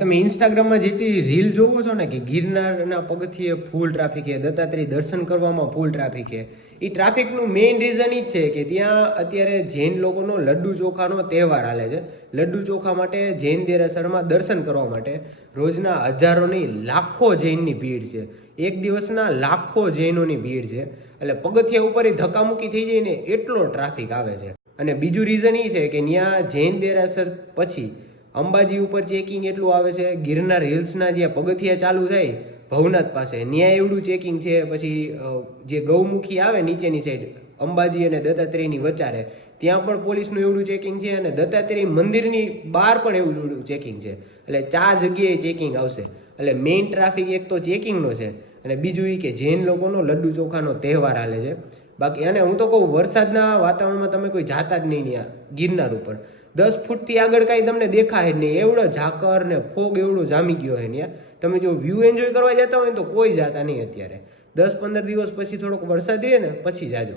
તમે ઇન્સ્ટાગ્રામમાં જેટલી રીલ જોવો છો ને કે ગિરનારના પગથિયે ફૂલ ટ્રાફિક છે, દત્તાત્રેય દર્શન કરવામાં ફૂલ ટ્રાફિક છે, એ ટ્રાફિકનું મેઇન રીઝન એ જ છે કે ત્યાં અત્યારે જૈન લોકોનો લડ્ડુ ચોખાનો તહેવાર હાલે છે. લડ્ડુ ચોખા માટે જૈન દેરાસરમાં દર્શન કરવા માટે રોજના હજારો નહીં લાખો જૈનની ભીડ છે. એક દિવસના લાખો જૈનોની ભીડ છે. એટલે પગથિયા ઉપર ધક્કામુક્કી થઈ જાય ને એટલો ટ્રાફિક આવે છે. અને બીજું રીઝન એ છે કે ત્યાં જૈન દેરાસર પછી અંબાજી ઉપર ચેકિંગ એટલું આવે છે. ગિરનાર હિલ્સના જે પગથિયા ચાલુ થાય ભવનાથ પાસે ત્યાં એવડું ચેકિંગ છે. પછી જે ગૌમુખી આવે નીચેની સાઈડ અંબાજી અને દત્તાત્રેયની વચારે ત્યાં પણ પોલીસનું એવડું ચેકિંગ છે. અને દત્તાત્રેય મંદિરની બહાર પણ એવડું ચેકિંગ છે. એટલે 4 જગ્યાએ ચેકિંગ આવશે. એટલે મેઇન ટ્રાફિક એક તો ચેકિંગનો છે અને બીજું એ કે જૈન લોકોનો લડ્ડુ ચોખાનો તહેવાર હાલે છે. બાકી અને હું તો કહું વરસાદના વાતાવરણમાં તમે કોઈ જાતા જ નહીં ત્યાં ગિરનાર ઉપર 10 ફૂટથી આગળ કાંઈ તમને દેખાય જ નહીં. એવડો ઝાકર ને ફોગ એવડો જામી ગયો હોય ત્યાં. તમે જો વ્યૂ એન્જોય કરવા જતા હોય ને તો કોઈ જાતા નહીં અત્યારે. 10-15 દિવસ પછી થોડોક વરસાદ રહે ને પછી જાજો.